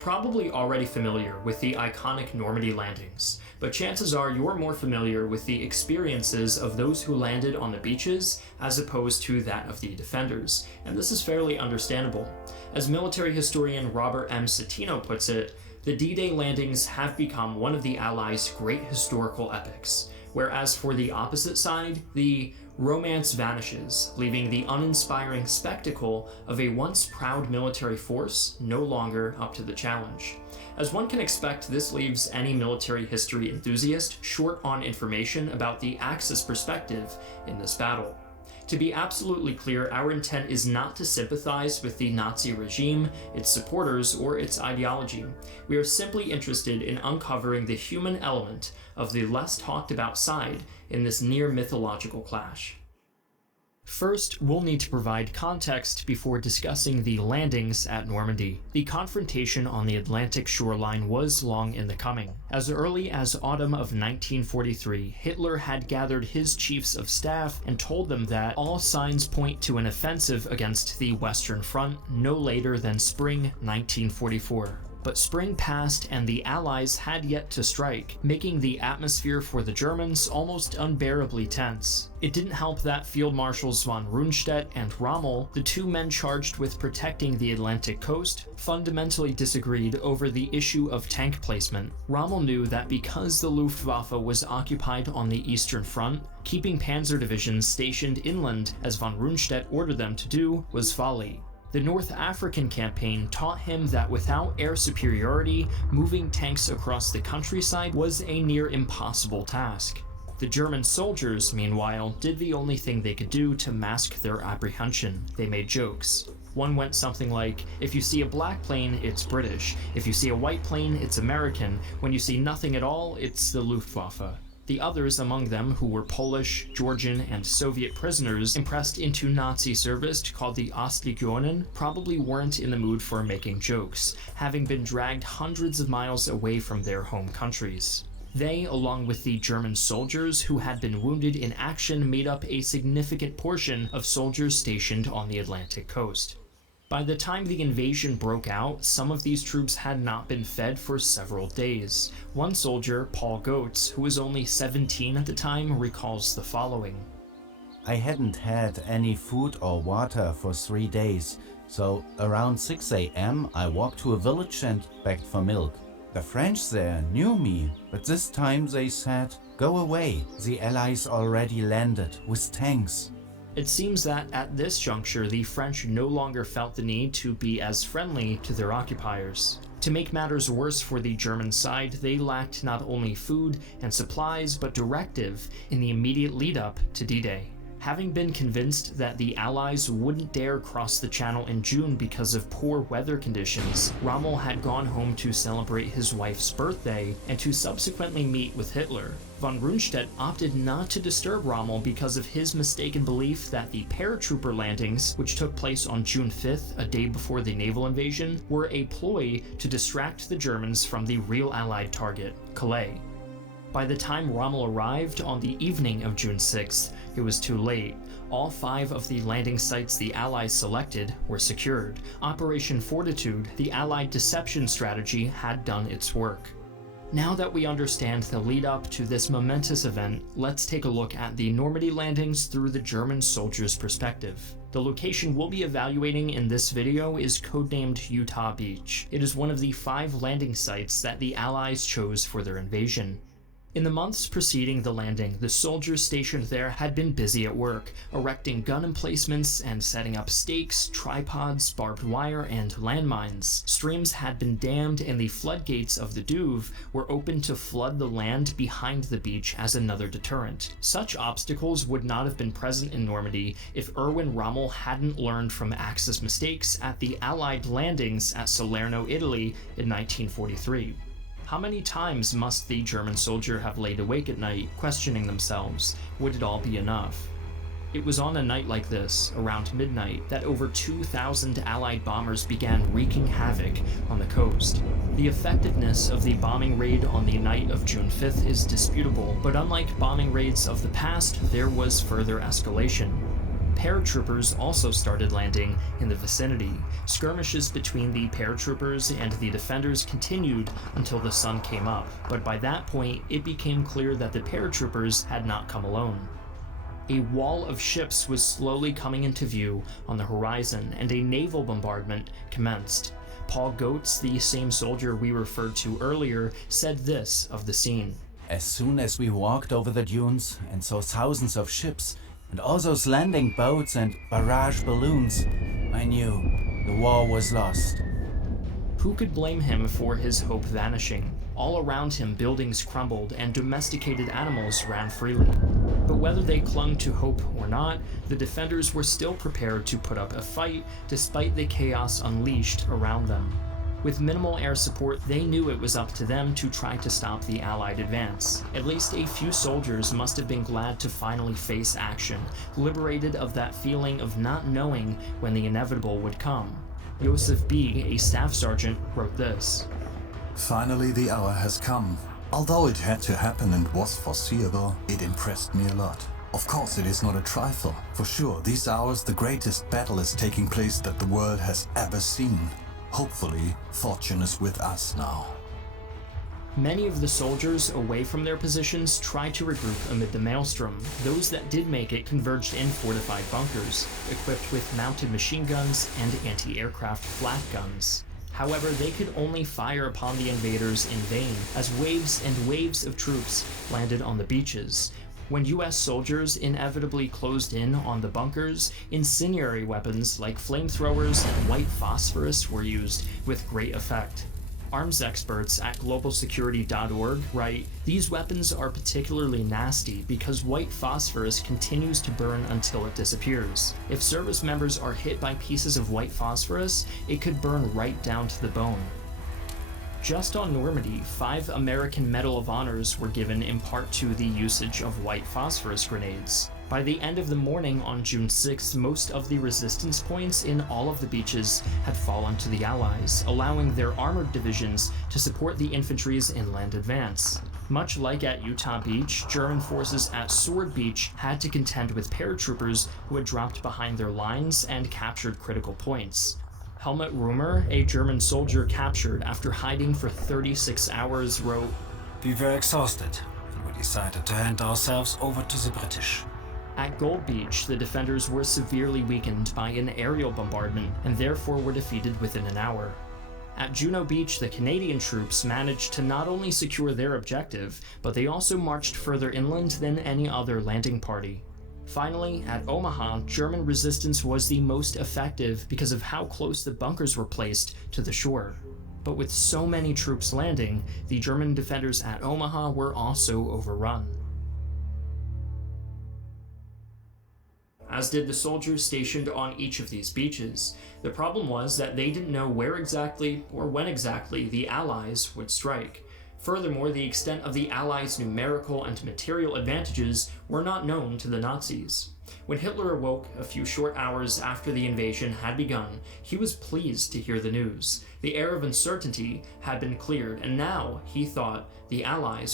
Probably already familiar with the iconic Normandy landings, but chances are you're more familiar with the experiences of those who landed on the beaches as opposed to that of the defenders, and this is fairly understandable. As military historian Robert M. Citino puts it, the D-Day landings have become one of the Allies' great historical epics, whereas for the opposite side, the romance vanishes, leaving the uninspiring spectacle of a once proud military force no longer up to the challenge. As one can expect, this leaves any military history enthusiast short on information about the Axis perspective in this battle. To be absolutely clear, our intent is not to sympathize with the Nazi regime, its supporters, or its ideology. We are simply interested in uncovering the human element of the less talked about side in this near mythological clash. First, we'll need to provide context before discussing the landings at Normandy. The confrontation on the Atlantic shoreline was long in the coming. As early as autumn of 1943, Hitler had gathered his chiefs of staff and told them that all signs point to an offensive against the Western Front no later than spring 1944. But spring passed and the Allies had yet to strike, making the atmosphere for the Germans almost unbearably tense. It didn't help that Field Marshals von Rundstedt and Rommel, the two men charged with protecting the Atlantic coast, fundamentally disagreed over the issue of tank placement. Rommel knew that because the Luftwaffe was occupied on the Eastern Front, keeping panzer divisions stationed inland, as von Rundstedt ordered them to do, was folly. The North African campaign taught him that without air superiority, moving tanks across the countryside was a near impossible task. The German soldiers, meanwhile, did the only thing they could do to mask their apprehension. They made jokes. One went something like, if you see a black plane, it's British. If you see a white plane, it's American. When you see nothing at all, it's the Luftwaffe. The others among them, who were Polish, Georgian, and Soviet prisoners impressed into Nazi service called the Ostlegionen, probably weren't in the mood for making jokes, having been dragged hundreds of miles away from their home countries. They, along with the German soldiers who had been wounded in action, made up a significant portion of soldiers stationed on the Atlantic coast. By the time the invasion broke out, some of these troops had not been fed for several days. One soldier, Paul Goetz, who was only 17 at the time, recalls the following. I hadn't had any food or water for 3 days, so around 6 a.m. I walked to a village and begged for milk. The French there knew me, but this time they said, "Go away, the Allies already landed with tanks." It seems that at this juncture, the French no longer felt the need to be as friendly to their occupiers. To make matters worse for the German side, they lacked not only food and supplies, but directive in the immediate lead-up to D-Day. Having been convinced that the Allies wouldn't dare cross the Channel in June because of poor weather conditions, Rommel had gone home to celebrate his wife's birthday and to subsequently meet with Hitler. Von Rundstedt opted not to disturb Rommel because of his mistaken belief that the paratrooper landings, which took place on June 5th, a day before the naval invasion, were a ploy to distract the Germans from the real Allied target, Calais. By the time Rommel arrived on the evening of June 6th, it was too late. All 5 of the landing sites the Allies selected were secured. Operation Fortitude, the Allied deception strategy, had done its work. Now that we understand the lead-up to this momentous event, let's take a look at the Normandy landings through the German soldiers' perspective. The location we'll be evaluating in this video is codenamed Utah Beach. It is one of the 5 landing sites that the Allies chose for their invasion. In the months preceding the landing, the soldiers stationed there had been busy at work, erecting gun emplacements and setting up stakes, tripods, barbed wire, and landmines. Streams had been dammed and the floodgates of the Douve were open to flood the land behind the beach as another deterrent. Such obstacles would not have been present in Normandy if Erwin Rommel hadn't learned from Axis mistakes at the Allied landings at Salerno, Italy in 1943. How many times must the German soldier have laid awake at night, questioning themselves, would it all be enough? It was on a night like this, around midnight, that over 2,000 Allied bombers began wreaking havoc on the coast. The effectiveness of the bombing raid on the night of June 5th is disputable, but unlike bombing raids of the past, there was further escalation. paratroopers also started landing in the vicinity. Skirmishes between the paratroopers and the defenders continued until the sun came up, but by that point it became clear that the paratroopers had not come alone. A wall of ships was slowly coming into view on the horizon, and a naval bombardment commenced. Paul Goetz, the same soldier we referred to earlier, said this of the scene. As soon as we walked over the dunes and saw thousands of ships, and all those landing boats and barrage balloons, I knew the war was lost. Who could blame him for his hope vanishing? All around him, buildings crumbled and domesticated animals ran freely. But whether they clung to hope or not, the defenders were still prepared to put up a fight despite the chaos unleashed around them. With minimal air support, they knew it was up to them to try to stop the Allied advance. At least a few soldiers must have been glad to finally face action, liberated of that feeling of not knowing when the inevitable would come. Joseph B., a staff sergeant, wrote this. Finally, the hour has come. Although it had to happen and was foreseeable, it impressed me a lot. Of course, it is not a trifle. For sure, these hours the greatest battle is taking place that the world has ever seen. Hopefully, fortune is with us now. Many of the soldiers away from their positions tried to regroup amid the maelstrom. Those that did make it converged in fortified bunkers, equipped with mounted machine guns and anti-aircraft flak guns. However, they could only fire upon the invaders in vain, as waves and waves of troops landed on the beaches. When US soldiers inevitably closed in on the bunkers, incendiary weapons like flamethrowers and white phosphorus were used with great effect. Arms experts at globalsecurity.org write, "These weapons are particularly nasty because white phosphorus continues to burn until it disappears. If service members are hit by pieces of white phosphorus, it could burn right down to the bone." Just on Normandy, 5 American Medal of Honors were given in part to the usage of white phosphorus grenades. By the end of the morning on June 6th, most of the resistance points in all of the beaches had fallen to the Allies, allowing their armored divisions to support the infantry's inland advance. Much like at Utah Beach, German forces at Sword Beach had to contend with paratroopers who had dropped behind their lines and captured critical points. Helmut Römer, a German soldier captured after hiding for 36 hours, wrote, "We were exhausted, and we decided to hand ourselves over to the British." At Gold Beach, the defenders were severely weakened by an aerial bombardment and therefore were defeated within an hour. At Juno Beach, the Canadian troops managed to not only secure their objective, but they also marched further inland than any other landing party. Finally, at Omaha, German resistance was the most effective because of how close the bunkers were placed to the shore. But with so many troops landing, the German defenders at Omaha were also overrun. As did the soldiers stationed on each of these beaches. The problem was that they didn't know where exactly or when exactly the Allies would strike. Furthermore, the extent of the Allies' numerical and material advantages were not known to the Nazis. When Hitler awoke a few short hours after the invasion had begun, he was pleased to hear the news. The air of uncertainty had been cleared, and now, he thought, the Allies